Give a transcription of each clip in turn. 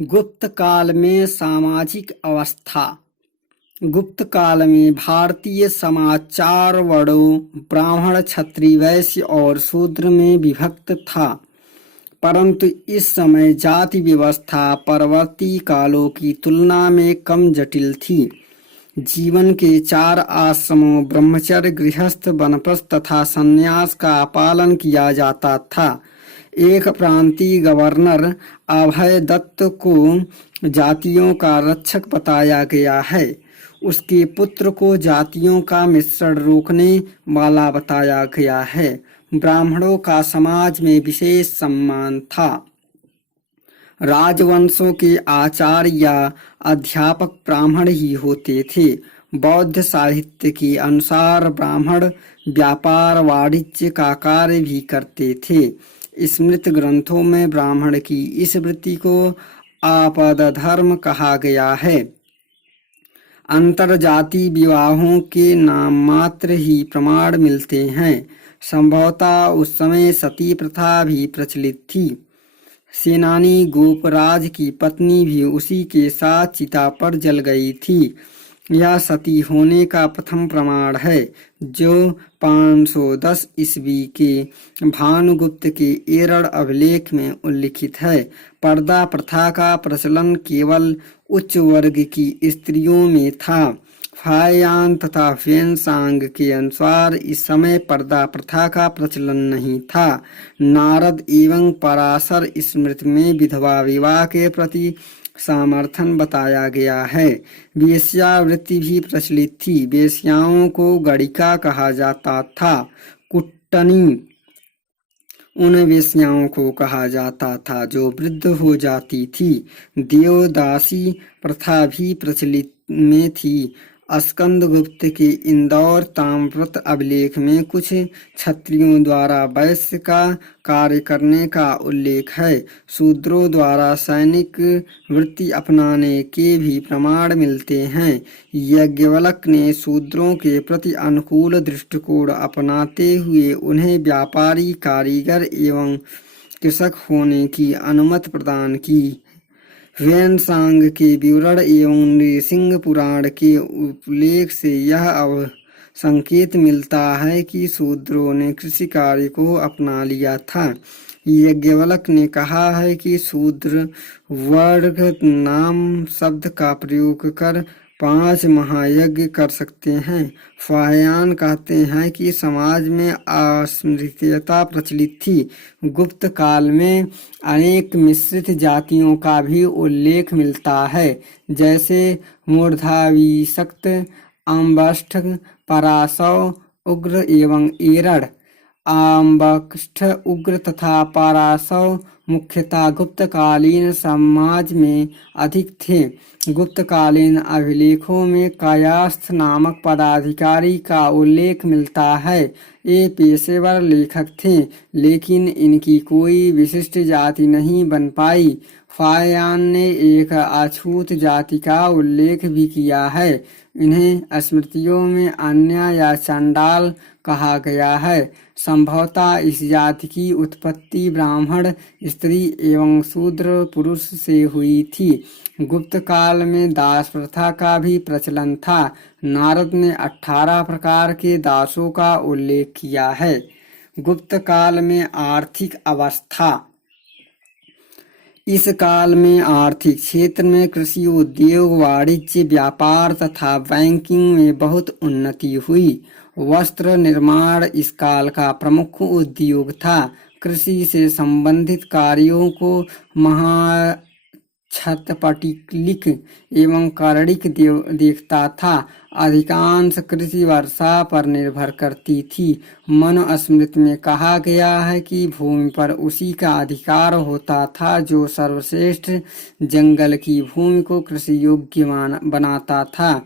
गुप्त काल में सामाजिक अवस्था। गुप्त काल में भारतीय समाज 4 वर्णों ब्राह्मण, क्षत्रिय, वैश्य और शूद्र में विभक्त था, परंतु इस समय जाति व्यवस्था परवर्ती कालों की तुलना में कम जटिल थी। जीवन के 4 आश्रमों ब्रह्मचर्य, गृहस्थ, वानप्रस्थ तथा संन्यास का पालन किया जाता था। एक प्रांतीय गवर्नर अभय दत्त को जातियों का रक्षक बताया गया है। उसके पुत्र को जातियों का मिश्रण रोकने वाला बताया गया है। ब्राह्मणों का समाज में विशेष सम्मान था। राजवंशों के आचार्य या अध्यापक ब्राह्मण ही होते थे। बौद्ध साहित्य के अनुसार ब्राह्मण व्यापार वाणिज्य का कार्य भी करते थे। स्मृत ग्रंथों में ब्राह्मण की इस वृत्ति को आपदधर्म कहा गया है। अंतरजातीय विवाहों के नाम मात्र ही प्रमाण मिलते हैं। संभवतः उस समय सती प्रथा भी प्रचलित थी। सेनानी गोपराज की पत्नी भी उसी के साथ चिता पर जल गई थी। यह सती होने का प्रथम प्रमाण है, जो 510 ईस्वी के भानुगुप्त के एरड़ अभिलेख में उल्लिखित है। पर्दा प्रथा का प्रचलन केवल उच्च वर्ग की स्त्रियों में था। फायान तथा फेनसांग के अनुसार इस समय पर्दा प्रथा का प्रचलन नहीं था। नारद एवं पराशर स्मृति में विधवा विवाह के प्रति समर्थन बताया गया है। वेश्यावृत्ति भी प्रचलित थी। वेश्याओं को गणिका कहा जाता था। कुट्टनी उन वेश्याओं को कहा जाता था जो वृद्ध हो जाती थी। देवदासी प्रथा भी प्रचलित में थी। स्कंदगुप्त के इंदौर ताम्रपत्र अभिलेख में कुछ क्षत्रियों द्वारा वैश्य का कार्य करने का उल्लेख है। शूद्रों द्वारा सैनिक वृत्ति अपनाने के भी प्रमाण मिलते हैं। याज्ञवल्क्य ने शूद्रों के प्रति अनुकूल दृष्टिकोण अपनाते हुए उन्हें व्यापारी, कारीगर एवं कृषक होने की अनुमति प्रदान की। वेनसांग के विवरण एवं नृसिंह पुराण के उल्लेख से यह संकेत मिलता है कि शूद्रों ने कृषि कार्य को अपना लिया था। याज्ञवल्क्य ने कहा है कि शूद्र वर्ग नाम शब्द का प्रयोग कर 5 महायज्ञ कर सकते हैं। फायान कहते हैं कि समाज में अस्पृश्यता प्रचलित थी। गुप्त काल में अनेक मिश्रित जातियों का भी उल्लेख मिलता है, जैसे मूर्धाविषक्त, आम्बष्ठ, पराशव, उग्र एवं एरड़। आम्बष्ठ, उग्र तथा पराशव मुख्यतः गुप्तकालीन समाज में अधिक थे। गुप्तकालीन अभिलेखों में कायस्थ नामक पदाधिकारी का उल्लेख मिलता है। ये पेशेवर लेखक थे, लेकिन इनकी कोई विशिष्ट जाति नहीं बन पाई। फायान ने एक अछूत जाति का उल्लेख भी किया है। इन्हें स्मृतियों में अन्य या चंडाल कहा गया है। संभवतः इस जाति की उत्पत्ति ब्राह्मण स्त्री एवं शूद्र पुरुष से हुई थी। गुप्त काल में दास प्रथा का भी प्रचलन था। नारद ने 18 प्रकार के दासों का उल्लेख किया है। गुप्त काल में आर्थिक अवस्था। इस काल में आर्थिक क्षेत्र में कृषि, उद्योग, वाणिज्य, व्यापार तथा बैंकिंग में बहुत उन्नति हुई। वस्त्र निर्माण इस काल का प्रमुख उद्योग था। कृषि से संबंधित कार्यों को महाक्षत्रपटिलिक एवं कर्णिक देखता था। अधिकांश कृषि वर्षा पर निर्भर करती थी। मनुस्मृति में कहा गया है कि भूमि पर उसी का अधिकार होता था जो सर्वश्रेष्ठ जंगल की भूमि को कृषि योग्य बनाता था।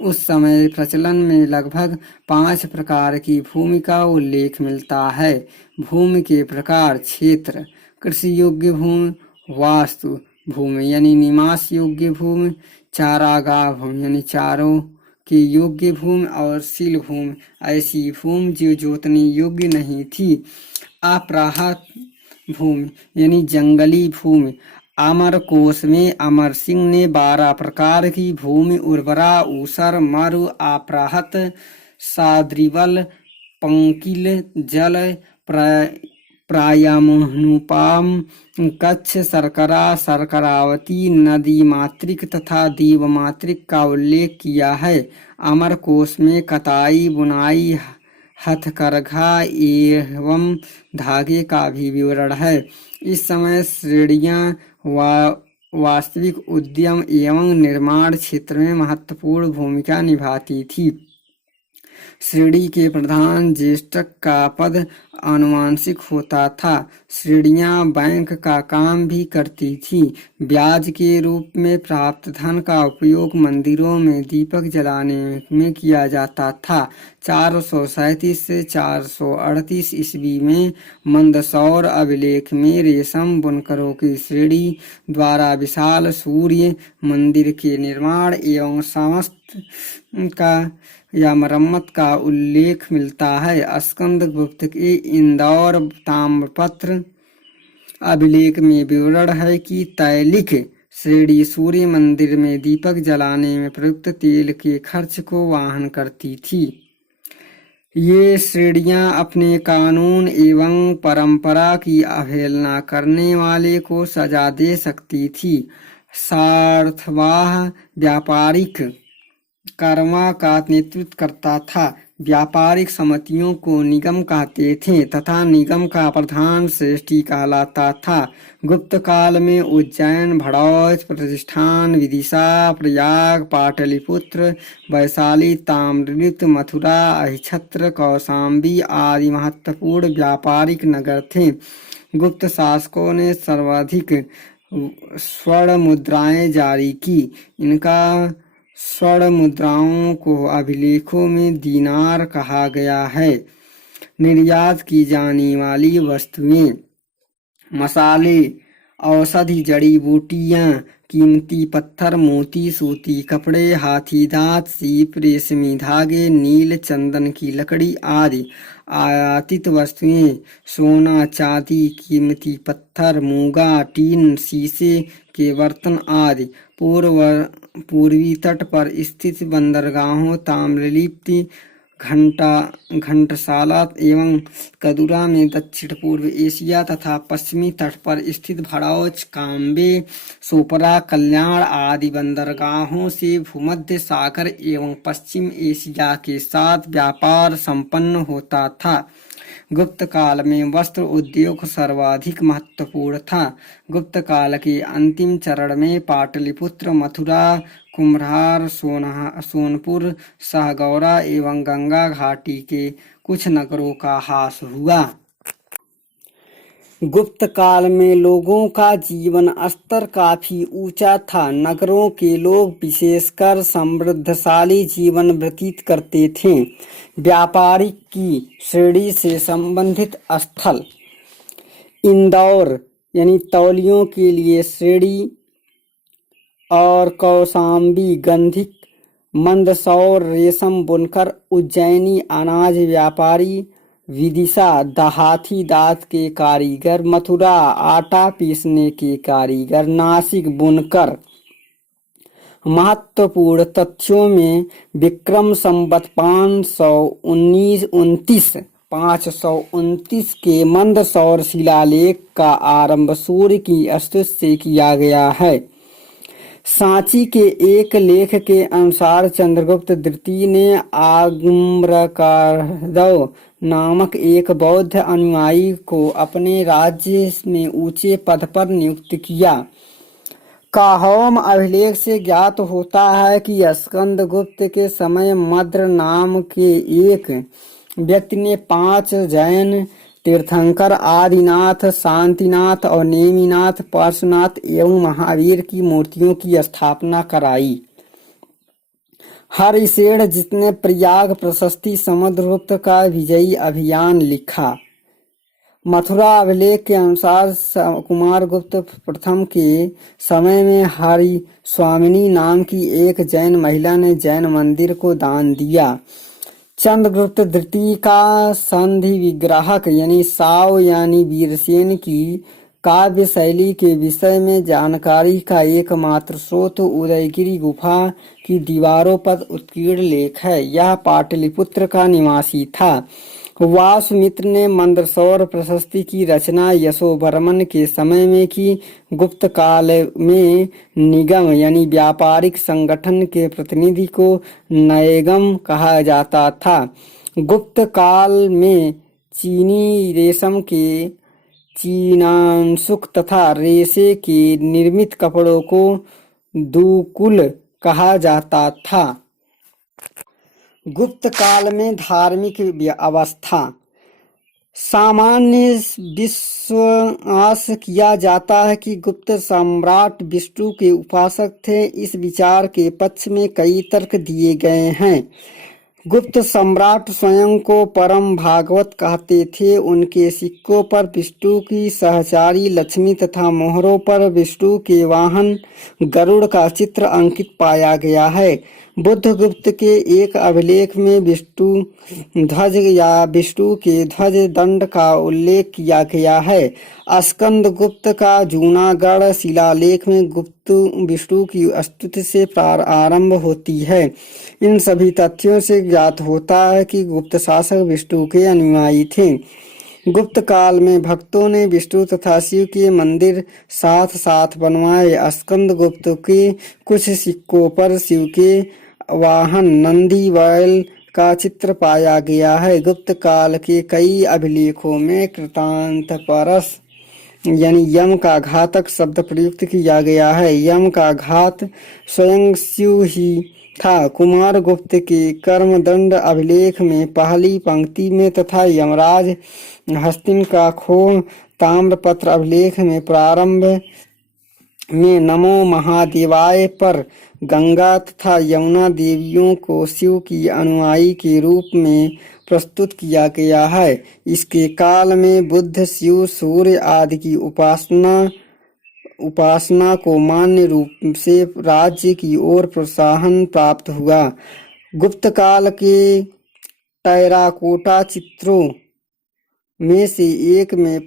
उस समय प्रचलन में लगभग 5 प्रकार की भूमि का उल्लेख मिलता है। भूमि के प्रकार: क्षेत्र, कृषि योग्य भूमि, वास्तु भूमि यानी निवास योग्य भूमि, चारागाह भूमि यानी चारों के योग्य भूमि, और शील भूमि ऐसी भूमि जो जोतने योग्य नहीं थी। अपराहत भूमि यानी जंगली भूमि, अमर कोश में अमर सिंह ने 12 प्रकार की भूमि उर्वरा, ऊसर, मरु, आपराहत, साद्रिवल, पंकिल, जल, प्रायामनुपाम, कच्छ, शर्करा, शर्करावती, नदी मातृक तथा दीवमातृक का उल्लेख किया है। अमर कोश में कताई, बुनाई, हथकरघा एवं धागे का भी विवरण है। इस समय श्रेणियां वास्तविक उद्यम एवं निर्माण क्षेत्र में महत्वपूर्ण भूमिका निभाती थी। श्रेणी के प्रधान ज्येष्ठक का पद आनुवंशिक होता था। श्रेणियां बैंक का काम भी करती थी। ब्याज के रूप में प्राप्त धन का उपयोग मंदिरों में दीपक जलाने में किया जाता था। 437 से 438 ईस्वी में मंदसौर अभिलेख में रेशम बुनकरों की श्रेणी द्वारा विशाल सूर्य मंदिर के निर्माण एवं समस्त का या मरम्मत का उल्लेख मिलता है। स्कंदगुप्त के इंदौर ताम्रपत्र अभिलेख में विवरण है कि तैलिक श्रेणी सूर्य मंदिर में दीपक जलाने में प्रयुक्त तेल के खर्च को वहन करती थी। ये श्रेणियां अपने कानून एवं परंपरा की अवहेलना करने वाले को सजा दे सकती थी। सार्थवाह व्यापारिक कर्मा का नेतृत्व करता था। व्यापारिक समितियों को निगम कहते थे तथा निगम का प्रधान श्रेष्ठी कहलाता था। गुप्त काल में उज्जैन, भड़ौच, प्रतिष्ठान, विदिशा, प्रयाग, पाटलिपुत्र, वैशाली, ताम्रलिप्त, मथुरा, अहिछत्र, कौशाम्बी आदि महत्वपूर्ण व्यापारिक नगर थे। गुप्त शासकों ने सर्वाधिक स्वर्ण मुद्राएं जारी की। इनका स्वर्ण मुद्राओं को अभिलेखों में दीनार कहा गया है। निर्यात की जाने वाली वस्तुएं, मसाले, औषधि, जड़ी बूटियां, कीमती पत्थर, मोती, सूती कपड़े, हाथी दांत, सीप, रेशमी धागे, नील चंदन की लकड़ी आदि। आयातित वस्तुएं, सोना, चांदी, कीमती पत्थर, मूंगा, टीन, शीशे के बर्तन आदि। पूर्वी तट पर स्थित बंदरगाहों ताम्रलिप्ति, घंटसाला एवं कदुरा में दक्षिण पूर्व एशिया तथा पश्चिमी तट पर स्थित भड़ौच, काम्बे, सोपरा, कल्याण आदि बंदरगाहों से भूमध्य सागर एवं पश्चिम एशिया के साथ व्यापार संपन्न होता था। गुप्त काल में वस्त्र उद्योग सर्वाधिक महत्वपूर्ण था। गुप्त काल के अंतिम चरण में पाटलिपुत्र, मथुरा, कुम्भरार, सोनपुर, सहगौरा एवं गंगा घाटी के कुछ नगरों का ह्रास हुआ। गुप्त काल में लोगों का जीवन स्तर काफी ऊंचा था। नगरों के लोग विशेषकर समृद्धशाली जीवन व्यतीत करते थे। व्यापारिक की श्रेणी से संबंधित स्थल, इंदौर यानी तौलियों के लिए श्रेणी और कौशाम्बी गंधिक, मंदसौर रेशम बुनकर, उज्जैनी अनाज व्यापारी, विदिशा हाथी दांत के कारीगर, मथुरा आटा पीसने के कारीगर, नासिक बुनकर। महत्वपूर्ण तथ्यों में विक्रम संवत 529 के मंदसौर शिलालेख का आरंभ सूर्य की स्तुति से किया गया है। सांची के एक लेख के अनुसार चंद्रगुप्त द्वितीय ने आम्रकादव नामक एक बौद्ध अनुयायी को अपने राज्य में ऊंचे पद पर नियुक्त किया। काहोम अभिलेख से ज्ञात होता है कि स्कंदगुप्त के समय मद्र नाम के एक व्यक्ति ने 5 जैन तीर्थंकर आदिनाथ, शांतिनाथ और नेमिनाथ, पार्श्वनाथ एवं महावीर की मूर्तियों की स्थापना कराई। हरिसेन जिसने प्रयाग प्रशस्ति समुद्रगुप्त का विजयी अभियान लिखा। मथुरा अभिलेख के अनुसार कुमारगुप्त प्रथम के समय में हरि स्वामिनी नाम की एक जैन महिला ने जैन मंदिर को दान दिया। चंद्रगुप्त द्वितीय का संधि विग्राहक यानी साव यानी वीरसेन की काव्य शैली के विषय में जानकारी का एकमात्र स्रोत उदयगिरि गुफा की दीवारों पर उत्कीर्ण लेख है। यह पाटलिपुत्र का निवासी था। वासुमित्र ने मंदसौर प्रशस्ति की रचना यशोवर्मन के समय में की। गुप्त काल में निगम यानी व्यापारिक संगठन के प्रतिनिधि को नयगम कहा जाता था। गुप्त काल में चीनी रेशम के चीनांशुक तथा रेशे के निर्मित कपड़ों को दुकुल कहा जाता था। गुप्त काल में धार्मिक अवस्था। सामान्य विश्वास किया जाता है कि गुप्त सम्राट विष्णु के उपासक थे। इस विचार के पक्ष में कई तर्क दिए गए हैं। गुप्त सम्राट स्वयं को परम भागवत कहते थे। उनके सिक्कों पर विष्णु की सहचारी लक्ष्मी तथा मोहरों पर विष्णु के वाहन गरुड़ का चित्र अंकित पाया गया है। बुद्धगुप्त के एक अभिलेख में विष्णु ध्वज या विष्णु के ध्वज दंड का उल्लेख किया गया है। स्कंदगुप्त का जूनागढ़ शिलालेख में गुप्त विष्णु की स्तुति से आरंभ होती है। इन सभी तथ्यों से ज्ञात होता है कि गुप्त शासक विष्णु के अनुयायी थे। गुप्त काल में भक्तों ने विष्णु तथा शिव के मंदिर साथ साथ बनवाए। स्कंदगुप्त के कुछ सिक्कों पर शिव के वाहन नंदी बैल का चित्र पाया गया है। गुप्त काल के कई अभिलेखों में कृतांत परस यानी यम का घातक शब्द प्रयुक्त किया गया है। यम का घात स्वयं शिव ही था। कुमार गुप्त के कर्मदंड अभिलेख में पहली पंक्ति में तथा यमराज हस्तिन का खो ताम्रपत्र अभिलेख में प्रारंभ में नमो महादेवाय पर गंगा तथा यमुना देवियों को शिव की अनुयायी के रूप में प्रस्तुत किया गया है। इसके काल में बुद्ध शिव सूर्य आदि की उपासना को मान्य रूप से राज्य की ओर प्रोत्साहन प्राप्त हुआ। गुप्त काल के टेराकोटा चित्रों में से एक में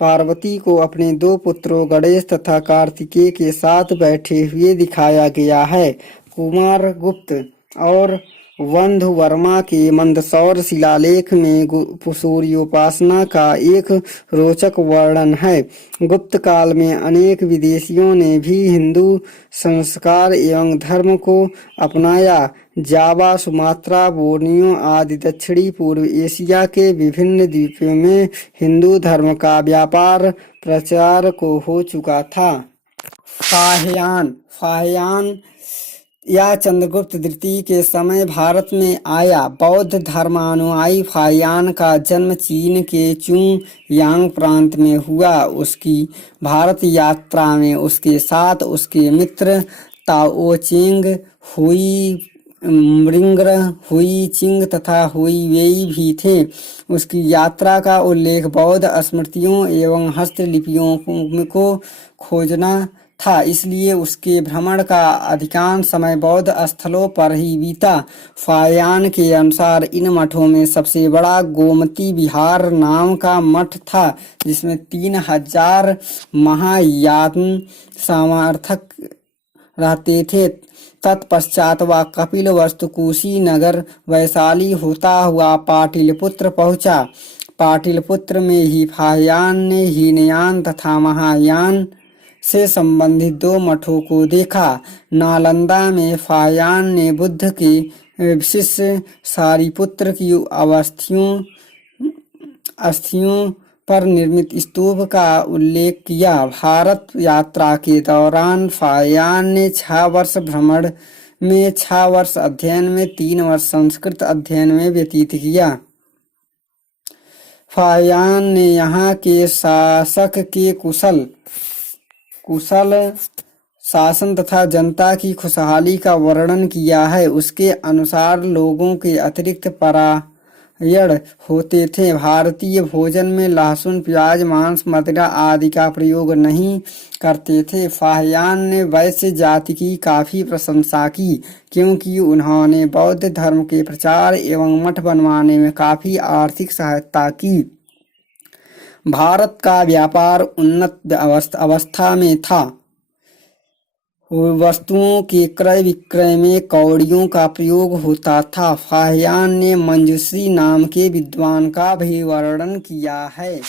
पार्वती को अपने दो पुत्रों गणेश तथा कार्तिकेय के साथ बैठे हुए दिखाया गया है। कुमार गुप्त और वंध वर्मा के मंदसौर शिलालेख में सूर्योपासना का एक रोचक वर्णन है। गुप्त काल में अनेक विदेशियों ने भी हिंदू संस्कार एवं धर्म को अपनाया। जावा, सुमात्रा, बोर्नियो आदि दक्षिणी पूर्व एशिया के विभिन्न द्वीपों में हिंदू धर्म का व्यापार प्रचार को हो चुका था। फाहियान या चंद्रगुप्त द्वितीय के समय भारत में आया। बौद्ध धर्मानुयायी फाहियान का जन्म चीन के चुंग-यांग प्रांत में हुआ। उसकी भारत यात्रा में उसके साथ उसके मित्र ताओ चेंग, हुई मृंग्र, हुई चिंग तथा हुई वेई भी थे। उसकी यात्रा का उल्लेख बौद्ध स्मृतियों एवं हस्तलिपियों को खोजना था, इसलिए उसके भ्रमण का अधिकांश समय बौद्ध स्थलों पर ही बीता। फाहियान के अनुसार इन मठों में सबसे बड़ा गोमती विहार नाम का मठ था, जिसमें 3000 महायान समर्थक रहते थे। तत्पश्चात वह कपिलवस्तु, कुशीनगर, वैशाली होता हुआ पाटलिपुत्र पहुंचा। पाटलिपुत्र में ही फाहियान ने हीनयान तथा महायान से संबंधित दो मठों को देखा। नालंदा में फाहियान ने बुद्ध के शिष्य सारिपुत्र की अस्थियों पर निर्मित स्तूप का उल्लेख किया। भारत यात्रा के दौरान फाहियान ने 6 वर्ष भ्रमण में, 6 वर्ष अध्ययन में, 3 वर्ष संस्कृत अध्ययन में व्यतीत किया। फाहियान ने यहाँ के शासक के कुशल शासन तथा जनता की खुशहाली का वर्णन किया है। उसके अनुसार लोगों के अतिरिक्त परायण होते थे। भारतीय भोजन में लहसुन, प्याज, मांस, मदिरा आदि का प्रयोग नहीं करते थे। फाहियान ने वैश्य जाति की काफी प्रशंसा की, क्योंकि उन्होंने बौद्ध धर्म के प्रचार एवं मठ बनवाने में काफी आर्थिक सहायता की। भारत का व्यापार उन्नत अवस्था में था। वस्तुओं के क्रय विक्रय में कौड़ियों का प्रयोग होता था। फाहियान ने मंजूश्री नाम के विद्वान का भी वर्णन किया है।